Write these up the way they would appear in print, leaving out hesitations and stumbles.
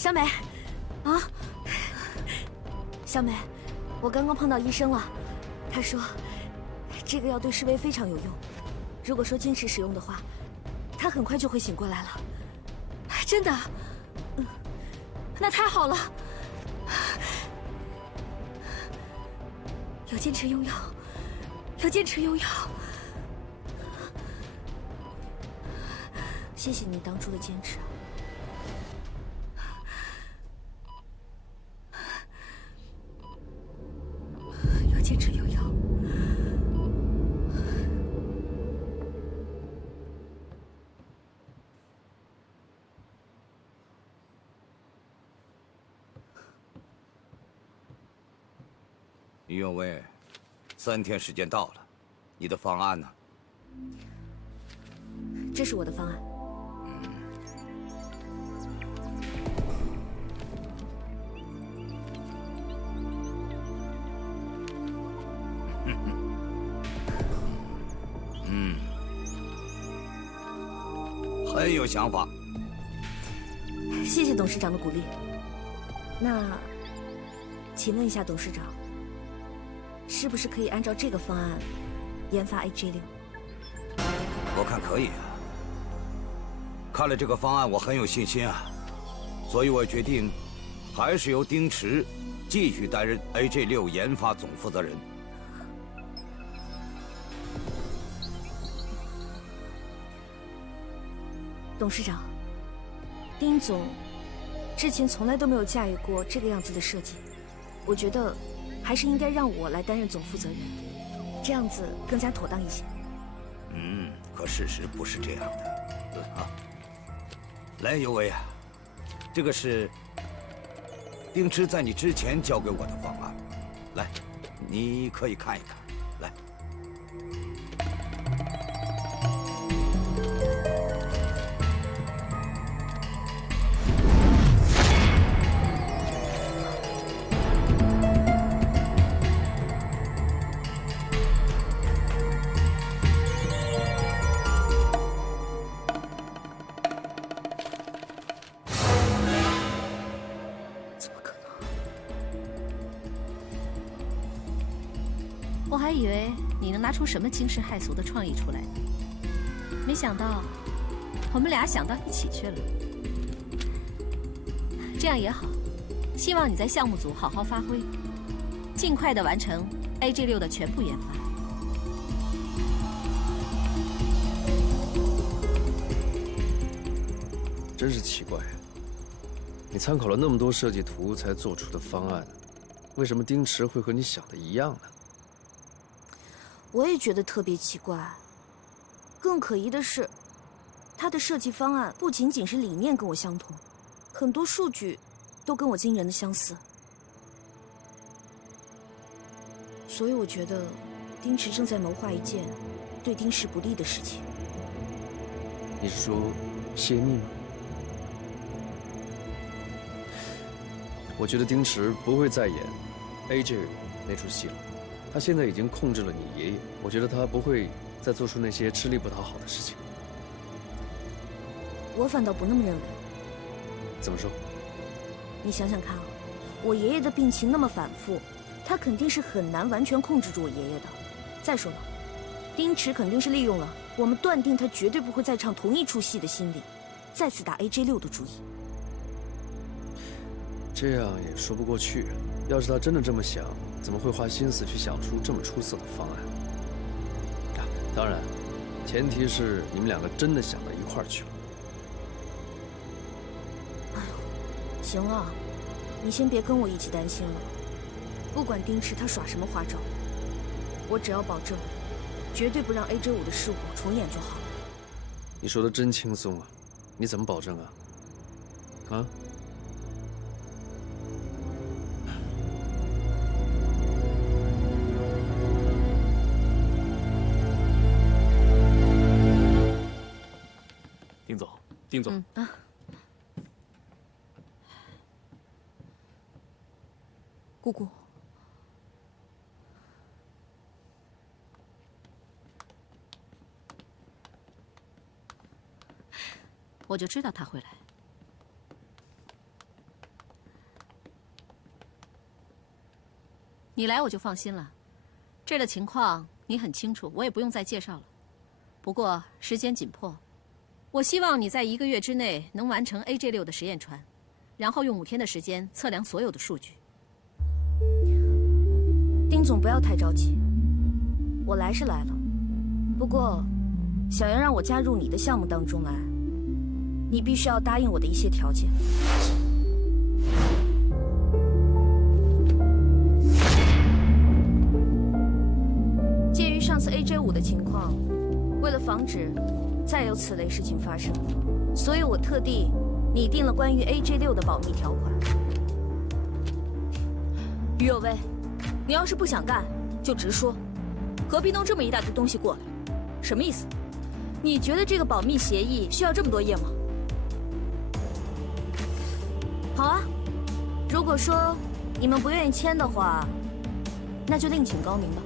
小美，啊，小美，我刚刚碰到医生了，他说这个药对施薇非常有用，如果说坚持使用的话，她很快就会醒过来了。真的？那太好了。要坚持用药，要坚持用药。谢谢你当初的坚持。 坚持用药。于永威，3天时间到了，你的方案呢？这是我的方案。很有想法。谢谢董事长的鼓励。那，请问一下董事长，是不是可以按照这个方案研发 AJ6？我看可以啊。看了这个方案，我很有信心啊，所以我决定，还是由丁池继续担任 AJ6研发总负责人。 董事长，丁总之前从来都没有驾驭过这个样子的设计，我觉得还是应该让我来担任总负责人，这样子更加妥当一些。可事实不是这样的。来，尤维啊，这个是丁池在你之前交给我的方案，来，你可以看一看。来。 我还以为你能拿出什么惊世骇俗的创意出来呢，没想到我们俩想到一起去了。这样也好，希望你在项目组好好发挥，尽快的完成 AJ6的全部研发。真是奇怪，你参考了那么多设计图才做出的方案，为什么丁池会和你想的一样呢？ 我也觉得特别奇怪。更可疑的是，他的设计方案不仅仅是理念跟我相同，很多数据都跟我惊人的相似。所以我觉得，丁池正在谋划一件对丁氏不利的事情。你是说泄密吗？我觉得丁池不会再演 AJ 那出戏了。 他现在已经控制了你爷爷，我觉得他不会再做出那些吃力不讨好的事情。我反倒不那么认为。怎么说？你想想看啊，我爷爷的病情那么反复，他肯定是很难完全控制住我爷爷的。再说了，丁池肯定是利用了我们断定他绝对不会再唱同一出戏的心理，再次打 AJ6的主意。这样也说不过去。要是他真的这么想， 怎么会花心思去想出这么出色的方案？啊，当然，前提是你们两个真的想到一块儿去了。哎呦，行了，你先别跟我一起担心了。不管丁池他耍什么花招，我只要保证，绝对不让 AJ5的事故重演就好了。你说的真轻松啊，你怎么保证啊？啊？ 丁总，姑姑，我就知道他会来。你来我就放心了。这儿的情况你很清楚，我也不用再介绍了。不过时间紧迫，我希望你在1个月之内能完成 AJ6的实验船，然后用5天的时间测量所有的数据。丁总不要太着急，我来是来了，不过想要让我加入你的项目当中来，你必须要答应我的一些条件。鉴于上次 AJ5的情况，为了防止再有此类事情发生，所以我特地拟定了关于 AJ6的保密条款。于有为，你要是不想干，就直说，何必弄这么一大堆东西过来？什么意思？你觉得这个保密协议需要这么多页吗？好啊，如果说你们不愿意签的话，那就另请高明吧。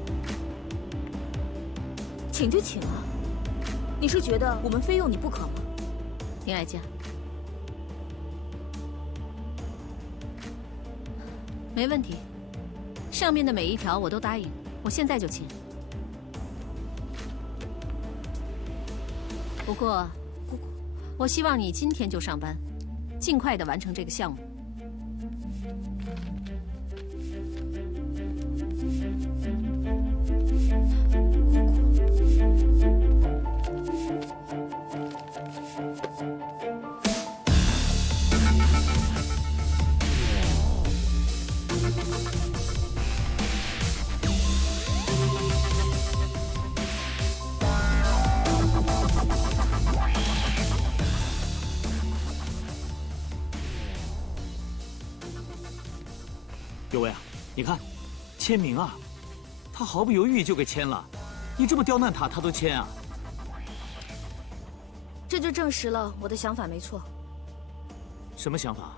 请就请啊，你是觉得我们非用你不可吗？丁爱佳，没问题，上面的每一条我都答应，我现在就签。不过，我希望你今天就上班，尽快的完成这个项目。有为啊，你看，签名啊，他毫不犹豫就给签了。你这么刁难他，他都签啊？这就证实了我的想法没错。什么想法？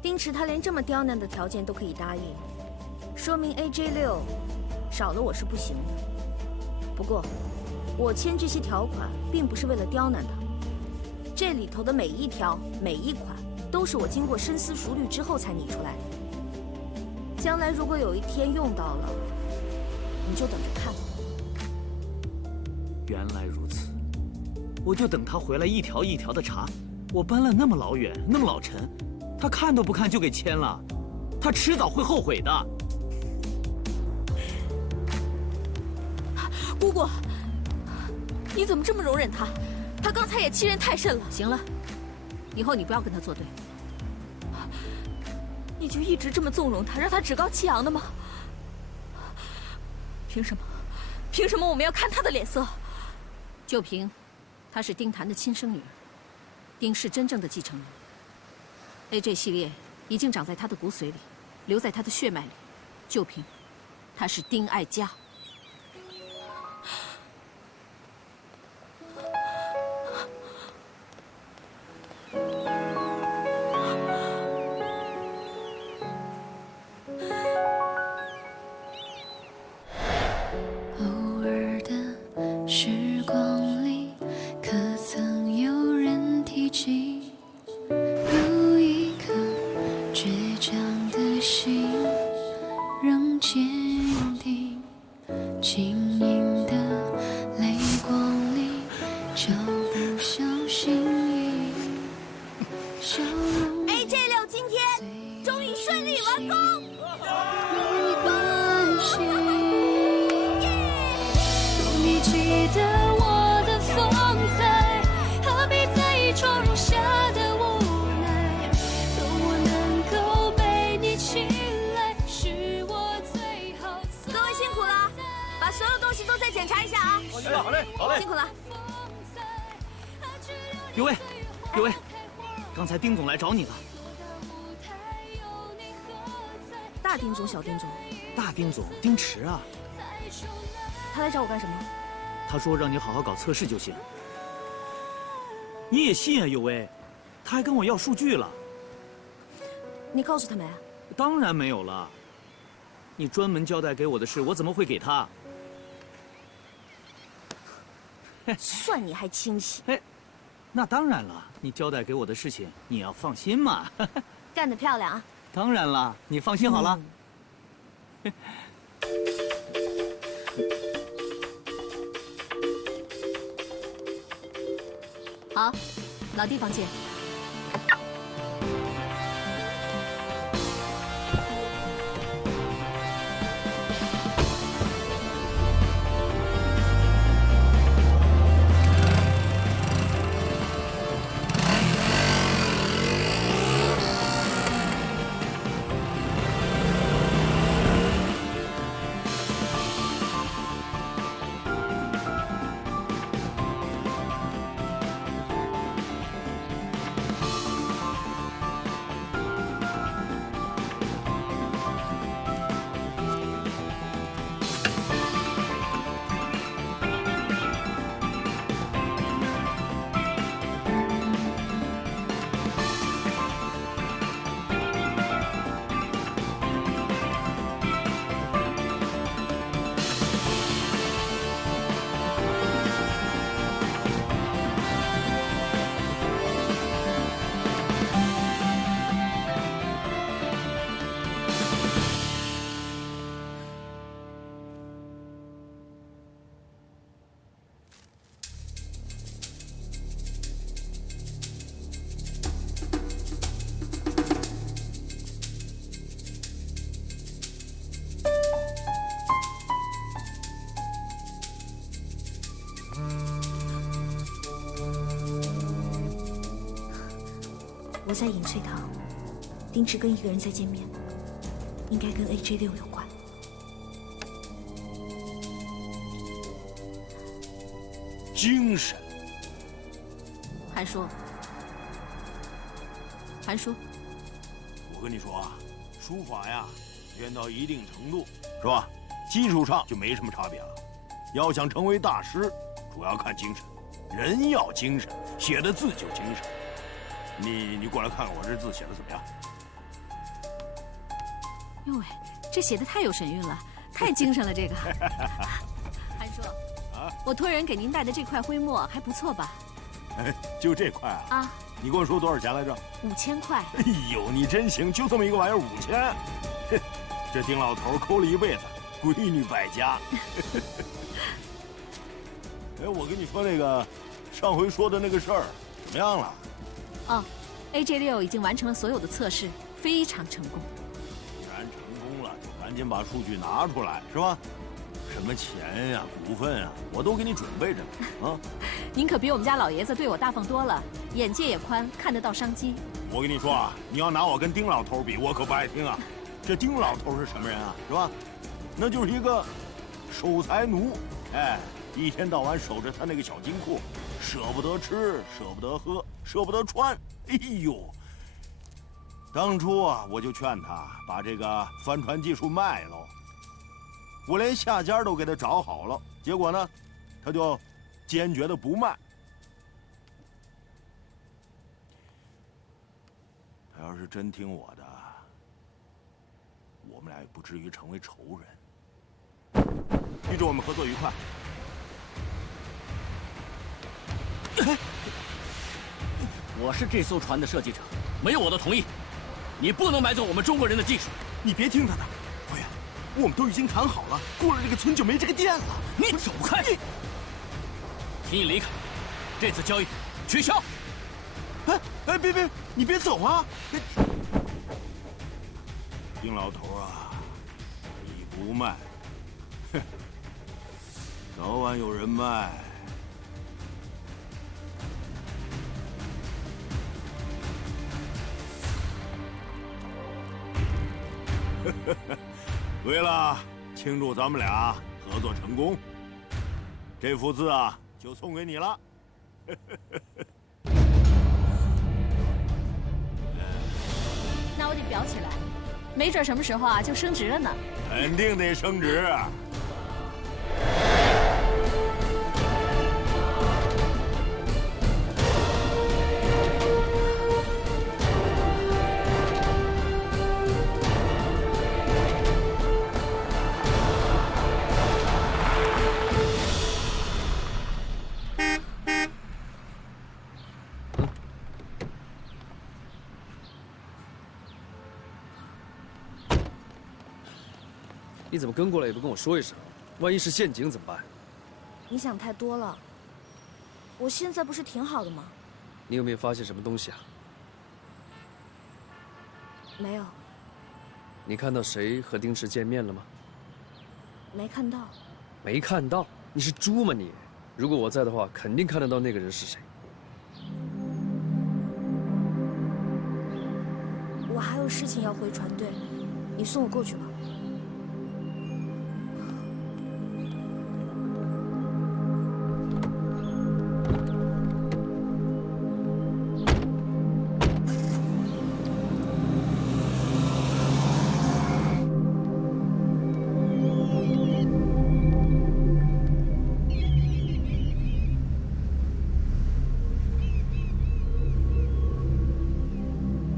丁池他连这么刁难的条件都可以答应，说明 AJ6少了我是不行的。不过，我签这些条款并不是为了刁难他，这里头的每一条、每一款都是我经过深思熟虑之后才拟出来的。将来如果有一天用到了，你就等着看。原来如此，我就等他回来一条一条的查。我搬了那么老远，那么老沉，他看都不看就给签了，他迟早会后悔的。姑姑，你怎么这么容忍他？他刚才也欺人太甚了。行了，以后你不要跟他作对。你就一直这么纵容他，让他趾高气扬的吗？凭什么？凭什么我们要看他的脸色？就凭她是丁檀的亲生女儿，丁是真正的继承人。AJ 系列已经长在她的骨髓里，留在她的血脉里。就凭她是丁爱佳。AJ6今天终于顺利完工。没关系，有你记得我的风采，何必在意妆容下的无奈？若我能够被你青睐，是我最好。各位辛苦了，把所有东西都再检查一下啊！好嘞，好嘞，辛苦了。有为，有为，刚才丁总来找你了。大丁总、小丁总，大丁总丁池啊，他来找我干什么？他说让你好好搞测试就行。你也信啊，有为？他还跟我要数据了。你告诉他没？当然没有了。你专门交代给我的事，我怎么会给他？算你还清醒。哎，那当然了，你交代给我的事情，你要放心嘛。干得漂亮啊！当然了，你放心好了。好，老地方见。我在隐翠堂，丁池跟一个人在见面，应该跟 AJ6有关。精神。韩叔，韩叔，我跟你说啊，书法呀，练到一定程度，是吧？基础上就没什么差别了。要想成为大师，主要看精神，人要精神，写的字就精神。你过来看看我这字写的怎么样？哟喂，这写的太有神韵了，太精神了这个。韩叔，我托人给您带的这块徽墨还不错吧？哎，就这块啊？啊，你跟我说多少钱来着？5000块。哎呦，你真行，就这么一个玩意儿5000，这丁老头抠了一辈子，闺女百家。哎，我跟你说那个，上回说的那个事儿怎么样了？哦 ，AJ6已经完成了所有的测试，非常成功。既然成功了，就赶紧把数据拿出来，是吧？什么钱呀、股份呀，我都给你准备着呢。啊，您可比我们家老爷子对我大方多了，眼界也宽，看得到商机。我跟你说啊，你要拿我跟丁老头比，我可不爱听啊。这丁老头是什么人啊？是吧？那就是一个守财奴，哎，一天到晚守着他那个小金库，舍不得吃，舍不得喝，舍不得穿。哎呦，当初啊，我就劝他把这个帆船技术卖喽。我连下家都给他找好了，结果呢，他就坚决的不卖。他要是真听我的，我们俩也不至于成为仇人。预祝我们合作愉快。我是这艘船的设计者，没有我的同意，你不能买走我们中国人的技术。你别听他的，辉呀，我们都已经谈好了，过了这个村就没这个店了。你走开！请你离开，这次交易取消。哎，别，你别走啊！丁老头啊，你不卖，哼，早晚有人卖。为了庆祝咱们俩合作成功，这幅字啊就送给你了。那我得裱起来，没准什么时候啊就升值了呢。肯定得升值。你怎么跟过来也不跟我说一声？万一是陷阱怎么办？你想太多了。我现在不是挺好的吗？你有没有发现什么东西啊？没有，你看到谁和丁池见面了吗？没看到。没看到？你是猪吗你？如果我在的话，肯定看得到那个人是谁。我还有事情要回船队，你送我过去吧。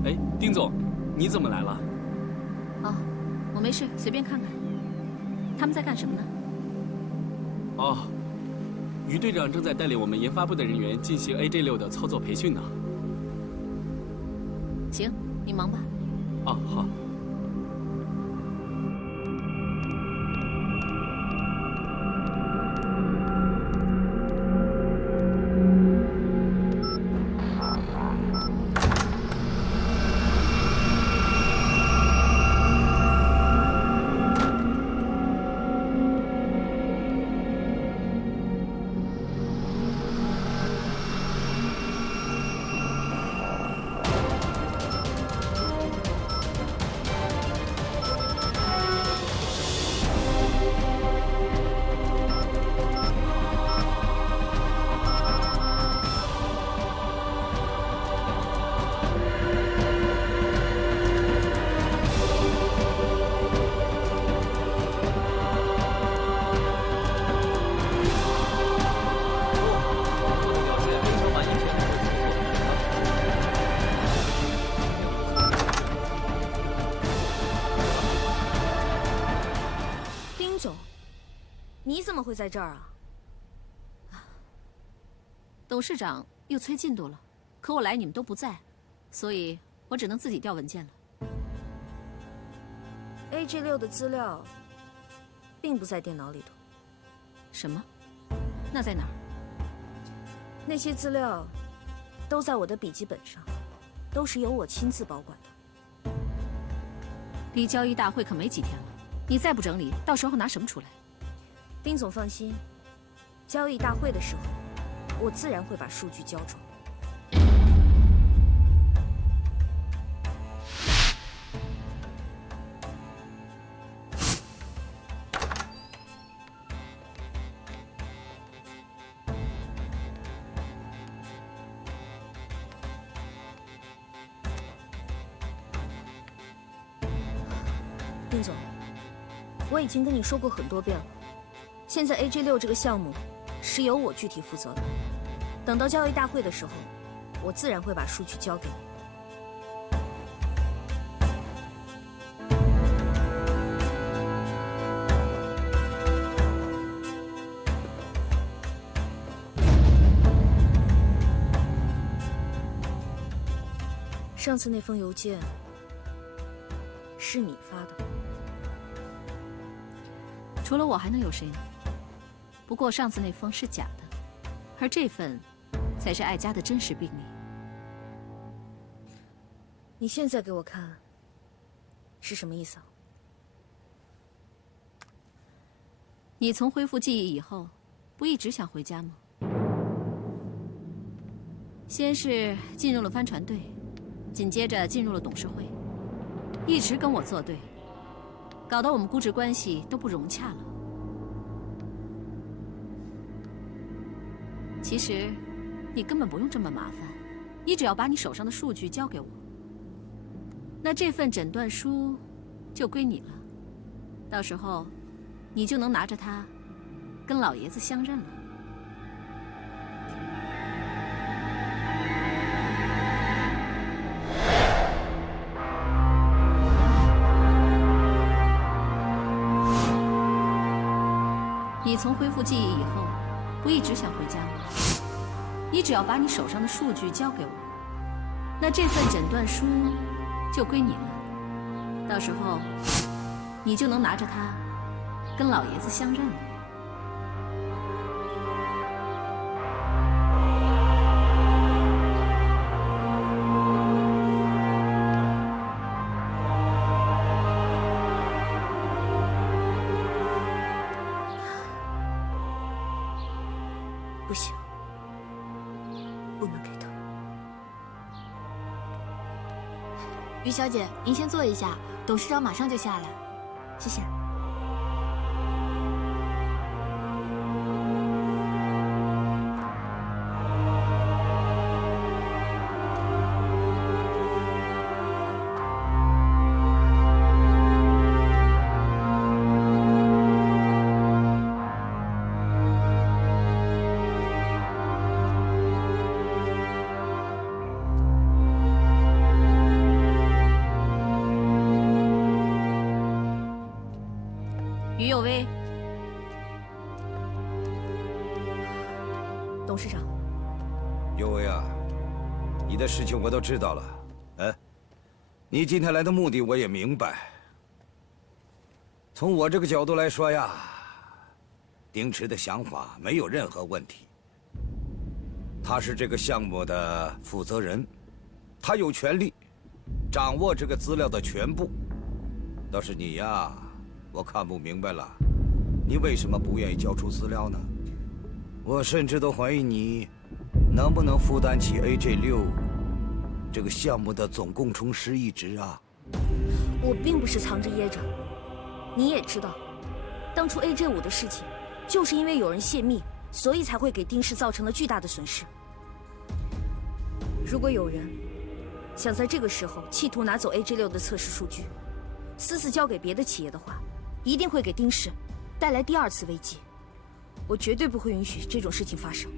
哎，丁总，你怎么来了？哦，我没事，随便看看。他们在干什么呢？哦，于队长正在带领我们研发部的人员进行 AJ6的操作培训呢。行，你忙吧。哦，好。你怎么会在这儿啊？董事长又催进度了，可我来你们都不在，所以我只能自己调文件了。AJ6的资料并不在电脑里头。什么？那在哪儿？那些资料都在我的笔记本上，都是由我亲自保管的。离交易大会可没几天了，你再不整理，到时候拿什么出来？丁总放心，交易大会的时候，我自然会把数据交出来。丁总，我已经跟你说过很多遍了，现在 AJ6这个项目是由我具体负责的。等到交易大会的时候，我自然会把数据交给你。上次那封邮件是你发的。除了我还能有谁呢？不过上次那封是假的，而这份才是艾佳的真实病历。你现在给我看是什么意思啊？你从恢复记忆以后，不一直想回家吗？先是进入了帆船队，紧接着进入了董事会，一直跟我作对，搞得我们估值关系都不融洽了。其实，你根本不用这么麻烦，你只要把你手上的数据交给我，那这份诊断书就归你了。到时候，你就能拿着它，跟老爷子相认了。你从恢复记忆以后，不一直想回家吗？你只要把你手上的数据交给我，那这份诊断书就归你了。到时候，你就能拿着它，跟老爷子相认了。不行，不能给他。于小姐，您先坐一下，董事长马上就下来。谢谢。于有为，董事长，有为啊，你的事情我都知道了。哎，你今天来的目的我也明白。从我这个角度来说呀，丁池的想法没有任何问题。他是这个项目的负责人，他有权利掌握这个资料的全部。倒是你呀，我看不明白了，你为什么不愿意交出资料呢？我甚至都怀疑你能不能负担起 AJ6这个项目的总工程师一职啊？我并不是藏着掖着，你也知道，当初 AJ5的事情，就是因为有人泄密，所以才会给丁氏造成了巨大的损失。如果有人想在这个时候企图拿走 AJ6的测试数据，私自交给别的企业的话，一定会给丁氏带来第二次危机。我绝对不会允许这种事情发生。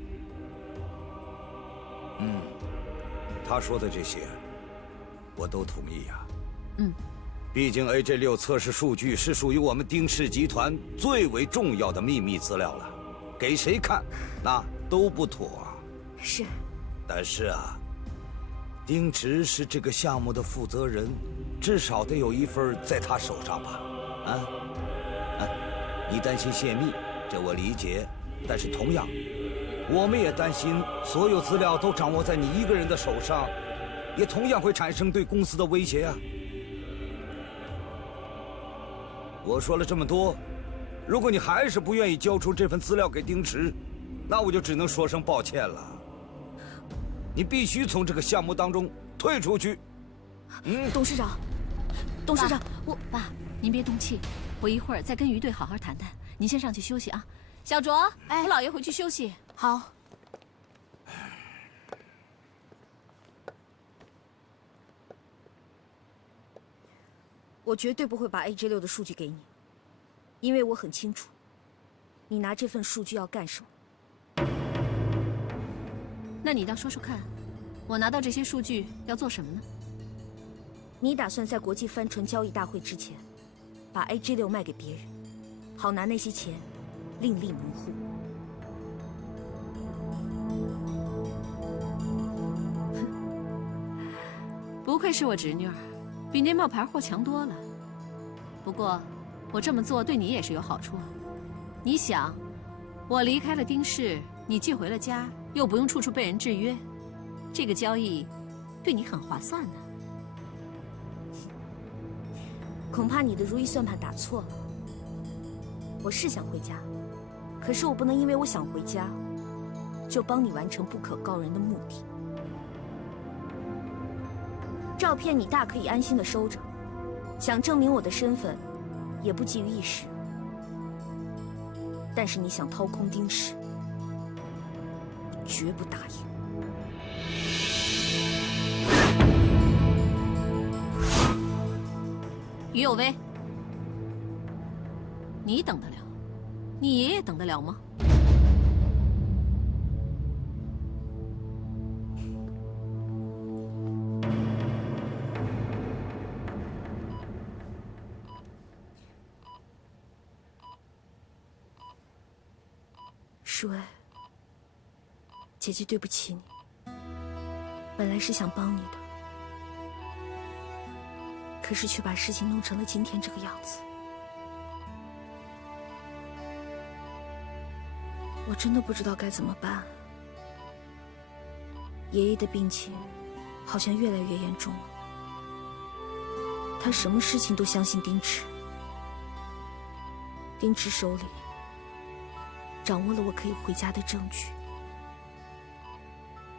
他说的这些，我都同意呀。嗯，毕竟 AJ6测试数据是属于我们丁氏集团最为重要的秘密资料了，给谁看，那都不妥啊。是，但是啊，丁池是这个项目的负责人，至少得有一份在他手上吧？你担心泄密，这我理解，但是同样，我们也担心所有资料都掌握在你一个人的手上，也同样会产生对公司的威胁啊。我说了这么多，如果你还是不愿意交出这份资料给丁池，那我就只能说声抱歉了。你必须从这个项目当中退出去。董事长，董事长，爸，您别动气，我一会儿再跟于队好好谈谈。您先上去休息啊。小卓，扶老爷回去休息。好。我绝对不会把 AJ6的数据给你，因为我很清楚，你拿这份数据要干什么。那你倒说说看，我拿到这些数据要做什么呢？你打算在国际帆船交易大会之前，把 AJ6卖给别人，好拿那些钱另立门户。不愧是我侄女儿，比那冒牌货强多了。不过，我这么做对你也是有好处啊。你想，我离开了丁氏，你寄回了家，又不用处处被人制约，这个交易对你很划算呢。恐怕你的如意算盘打错了。我是想回家，可是我不能因为我想回家，就帮你完成不可告人的目的。照片你大可以安心的收着，想证明我的身份，也不急于一时。但是你想掏空丁氏，绝不答应。于有为，你等得了，你爷爷等得了吗？舒薇，姐姐对不起你，本来是想帮你的，可是却把事情弄成了今天这个样子。我真的不知道该怎么办。爷爷的病情好像越来越严重了，他什么事情都相信丁池，丁池手里掌握了我可以回家的证据。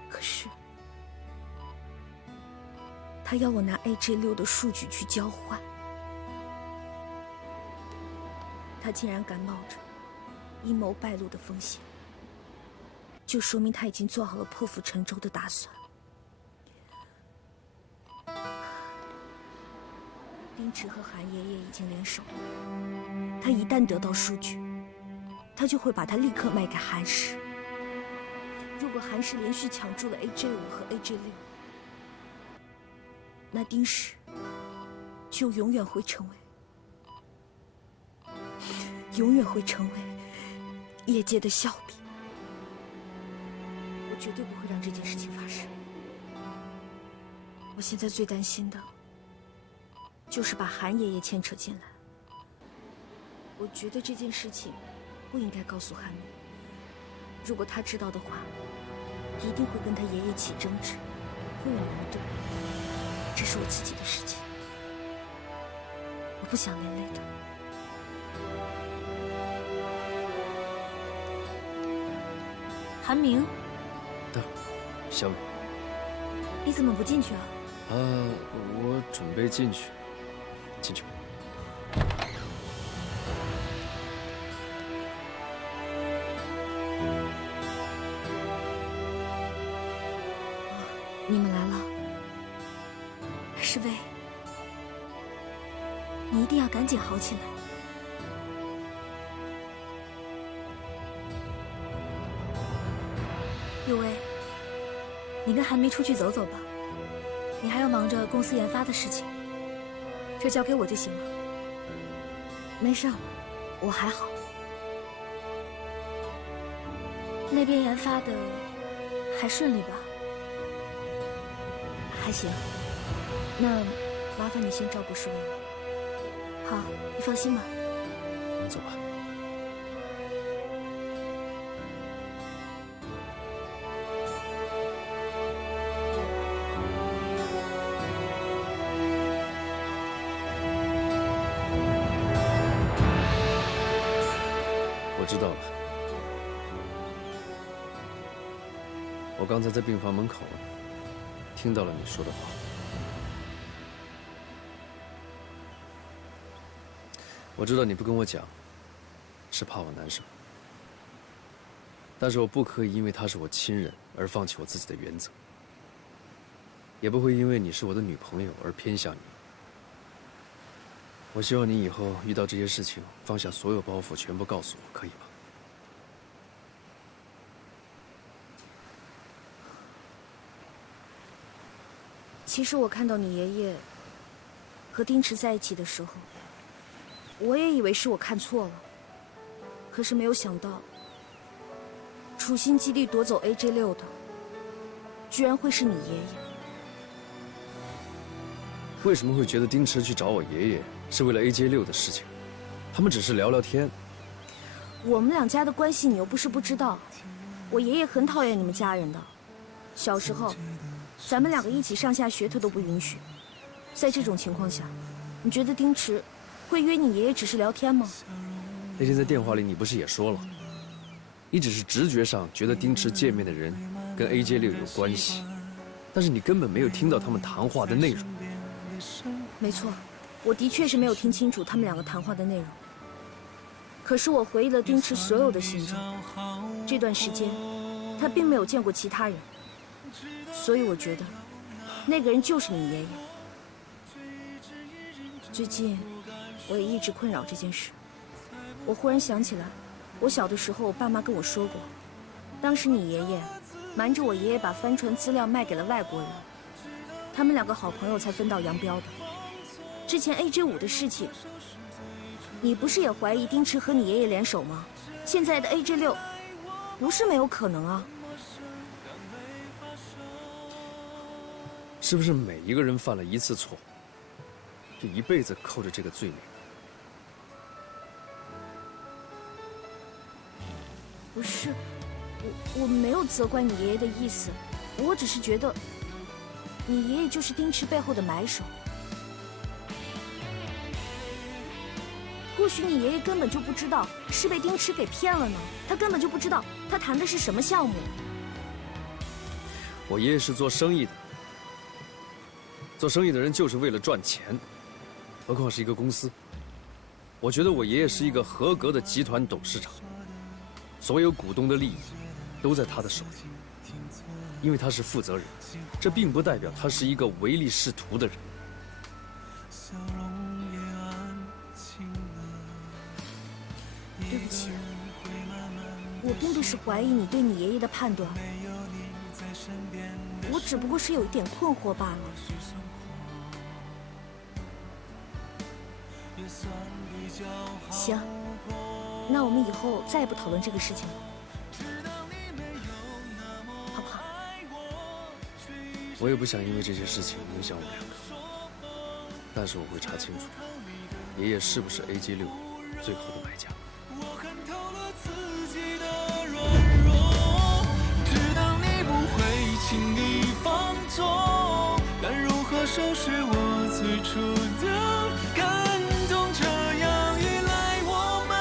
可是他要我拿 AJ6的数据去交换，他竟然敢冒着阴谋败露的风险，就说明他已经做好了破釜沉舟的打算。丁池和韩爷爷已经联手了，他一旦得到数据，他就会把它立刻卖给韩氏。如果韩氏连续抢注了 AJ5和 AJ6，那丁氏就永远会成为业界的笑柄。我绝对不会让这件事情发生。我现在最担心的就是把韩爷爷牵扯进来。我觉得这件事情不应该告诉韩梅，如果他知道的话，一定会跟他爷爷起争执，会有矛盾。这是我自己的事情，我不想连累他。韩明，小美，你怎么不进去啊？我准备进去，进去吧。你们来了，世薇，你一定要赶紧好起来。佑薇，你跟韩梅出去走走吧，你还要忙着公司研发的事情，这交给我就行了。没事，我还好。那边研发的还顺利吧？还行，那麻烦你先照顾世薇了。好，你放心吧。走吧。我知道了，我刚才在病房门口听到了你说的话。我知道你不跟我讲，是怕我难受。但是我不可以因为他是我亲人而放弃我自己的原则，也不会因为你是我的女朋友而偏向你。我希望你以后遇到这些事情，放下所有包袱，全部告诉我，可以吗？其实我看到你爷爷和丁池在一起的时候，我也以为是我看错了，可是没有想到，处心积虑夺走 AJ6的，居然会是你爷爷。为什么会觉得丁池去找我爷爷是为了 AJ6的事情？他们只是聊聊天。我们两家的关系你又不是不知道，我爷爷很讨厌你们家人的。小时候，咱们两个一起上下学，他都不允许。在这种情况下，你觉得丁池会约你爷爷只是聊天吗？那天在电话里你不是也说了，你只是直觉上觉得丁池见面的人跟 AJ6有关系，但是你根本没有听到他们谈话的内容。没错，我的确是没有听清楚他们两个谈话的内容。可是我回忆了丁池所有的行踪，这段时间他并没有见过其他人，所以我觉得那个人就是你爷爷。最近我也一直困扰这件事，我忽然想起来，我小的时候我爸妈跟我说过，当时你爷爷瞒着我爷爷把帆船资料卖给了外国人，他们两个好朋友才分道扬镳的。之前 AJ5的事情，你不是也怀疑丁池和你爷爷联手吗？现在的 AJ6不是没有可能啊。是不是每一个人犯了一次错，就一辈子扣着这个罪名？不不是，我没有责怪你爷爷的意思，我只是觉得，你爷爷就是丁池背后的买手。或许你爷爷根本就不知道是被丁池给骗了呢，他根本就不知道他谈的是什么项目。我爷爷是做生意的，做生意的人就是为了赚钱，何况是一个公司。我觉得我爷爷是一个合格的集团董事长，所有股东的利益都在他的手里，因为他是负责人，这并不代表他是一个唯利是图的人。对不起，我并不是怀疑你对你爷爷的判断，我只不过是有一点困惑罢了。行，那我们以后再也不讨论这个事情了，好不好？我也不想因为这些事情影响我们两个，但是我会查清楚，爷爷是不是 AJ6最后的买家。我看透了自己的软弱，知道你不会轻易放纵，但如何收拾我最初的感动？这样一来，我们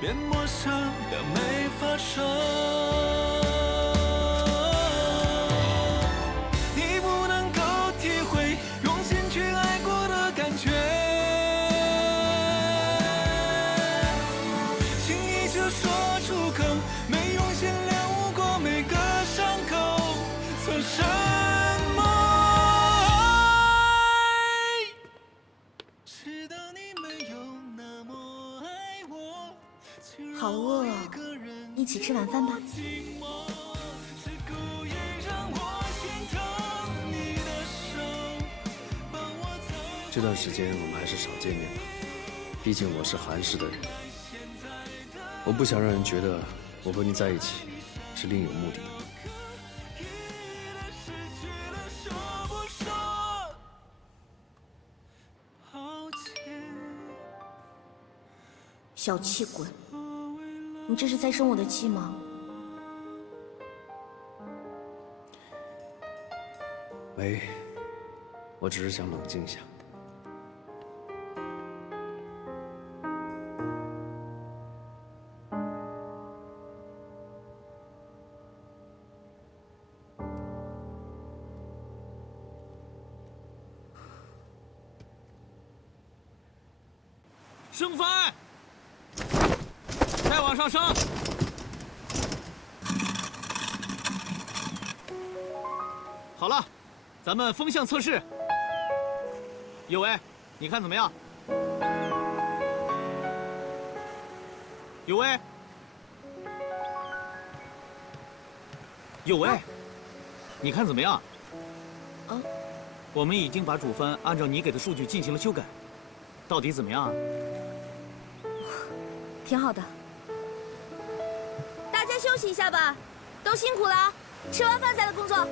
变陌生的没法说。你不能够体会用心去爱过的感觉。说出口，没用心领悟过每个伤口，算什么爱？知道你没有那么爱我，好饿啊，一起吃晚饭吧。是故意让我心疼你的手，帮我走。这段时间我们还是少见面吧，毕竟我是韩氏的人。我不想让人觉得我和你在一起是另有目的的。小气鬼，你这是在生我的气吗？没，我只是想冷静一下。升帆，再往上升。好了，咱们风向测试。有为，你看怎么样？有为，有为，你看怎么样？啊，我们已经把主帆按照你给的数据进行了修改，到底怎么样啊？挺好的。大家休息一下吧，都辛苦了，吃完饭再来工作。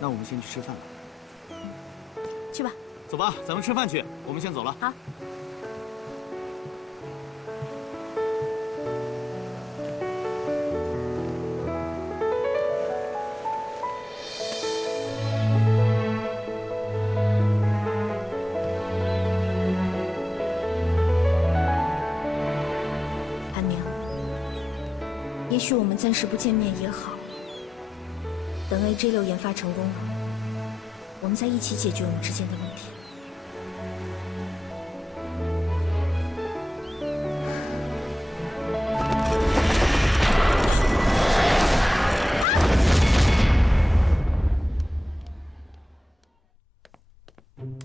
那我们先去吃饭吧。去吧。走吧，咱们吃饭去。我们先走了。好。韩宁，也许我们暂时不见面也好。等 AJ6研发成功了，我们再一起解决我们之间的问题。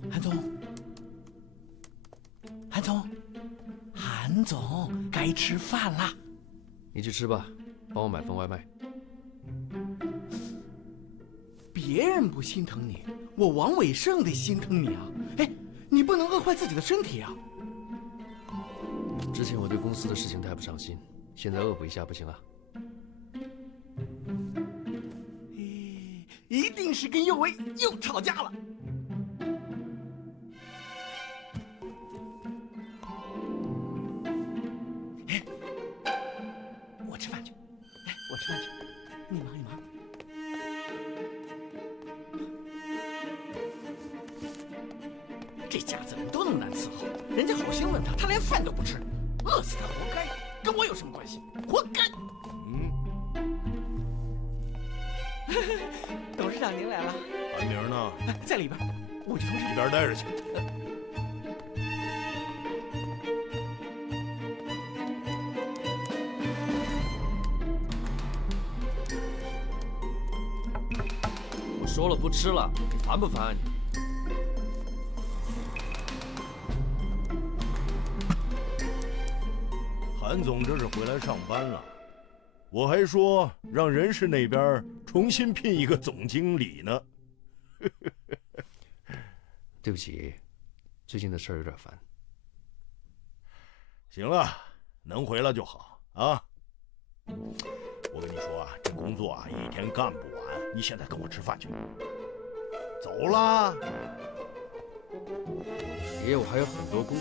韩总，韩总，韩总，该吃饭啦！你去吃吧，帮我买份外卖。别人不心疼你，我王伟胜得心疼你啊！哎，你不能饿坏自己的身体啊！之前我对公司的事情太不上心，现在恶补一下不行啊？一定是跟佑威又吵架了。哎，我吃饭。吃饭去。你忙，你忙。这家子人都那么难伺候，人家好心问他，他连饭都不吃，饿死他活该，跟我有什么关系？活该！董事长您来了。韩宁呢？在里边，我去同事一边待着去。我说了不吃了，你烦不烦？韩总这是回来上班了，我还说让人事那边重新聘一个总经理呢。对不起，最近的事儿有点烦。行了，能回来就好啊。我跟你说啊，这工作啊一天干不完，你现在跟我吃饭去。走啦。爷爷，我还有很多工。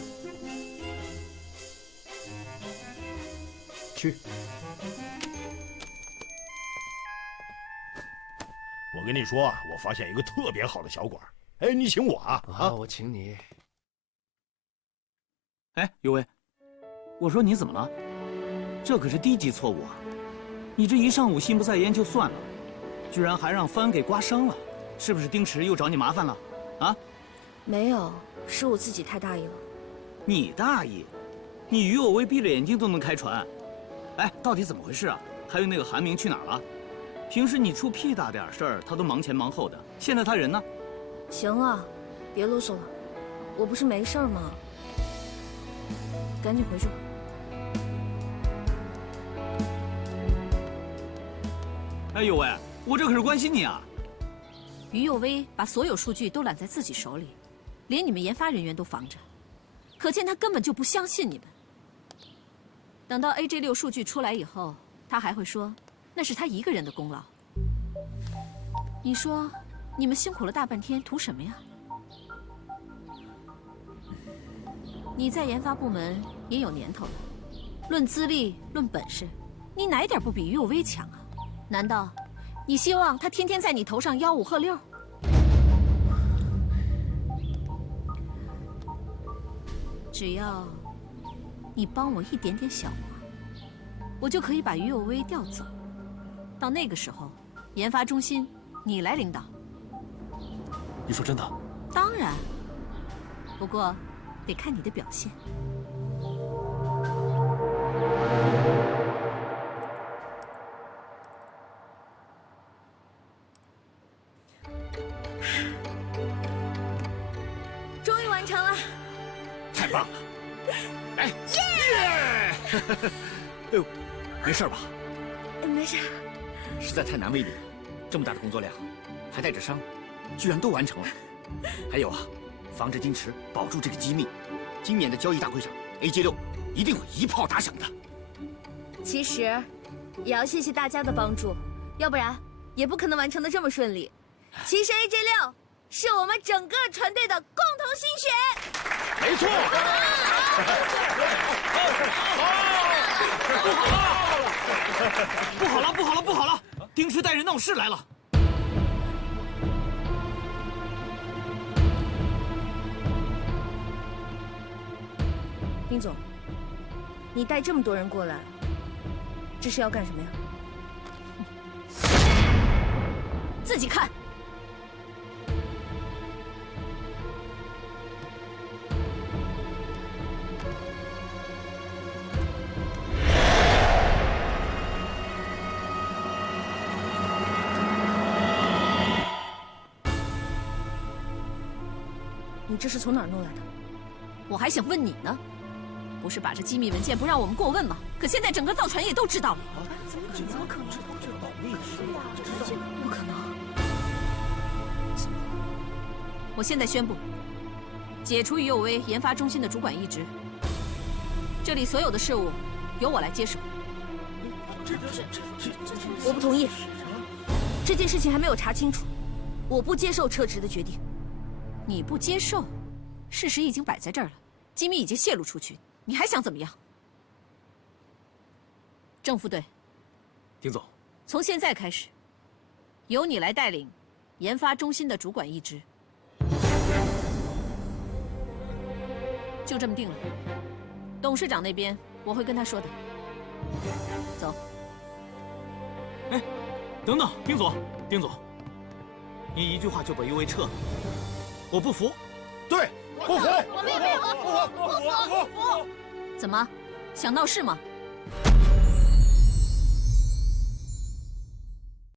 去。我跟你说啊，我发现一个特别好的小馆，哎，你请我啊！啊，我请你。哎，尤为，我说你怎么了？这可是低级错误啊！你这一上午心不在焉就算了，居然还让帆给刮伤了，是不是丁池又找你麻烦了？啊？没有，是我自己太大意了。你大意？你于有为闭着眼睛都能开船？哎，到底怎么回事啊？还有那个韩明去哪儿了？平时你出屁大点事儿，他都忙前忙后的，现在他人呢？行了，别啰嗦了，我不是没事吗？赶紧回去吧。哎呦喂，我这可是关心你啊！于有为把所有数据都揽在自己手里，连你们研发人员都防着，可见他根本就不相信你们。等到 AJ6 数据出来以后，他还会说那是他一个人的功劳。你说你们辛苦了大半天，图什么呀？你在研发部门也有年头了，论资历，论本事，你哪一点不比于有为强啊？难道你希望他天天在你头上吆五喝六？只要你帮我一点点小忙，我就可以把于有为调走。到那个时候，研发中心你来领导。你说真的？当然，不过得看你的表现。终于完成了，太棒了！哎，耶！哎呦，没事吧？没事。实在太难为你了，这么大的工作量，还带着伤，居然都完成了。还有啊，防着丁池，保住这个机密，今年的交易大会上 ，AJ6 一定会一炮打响的。其实，也要谢谢大家的帮助，要不然也不可能完成的这么顺利。其实 AJ6是我们整个团队的共同心血。没错。不好了，不好了，不好了！丁池带人闹事来了。丁总，你带这么多人过来，这是要干什么呀？自己看。你这是从哪儿弄来的？我还想问你呢，不是把这机密文件不让我们过问吗？可现在整个造船业都知道了。怎么可能？不可能！我现在宣布，解除于有为研发中心的主管一职，这里所有的事务由我来接手。我不同意，这件事情还没有查清楚，我不接受撤职的决定。你不接受，事实已经摆在这儿了，机密已经泄露出去，你还想怎么样？正副队，丁总，从现在开始，由你来带领研发中心的主管一职，就这么定了。董事长那边我会跟他说的。走。哎，等等，丁总，丁总，你一句话就把尤为撤了，我不服。对，不服！怎么，想闹事吗？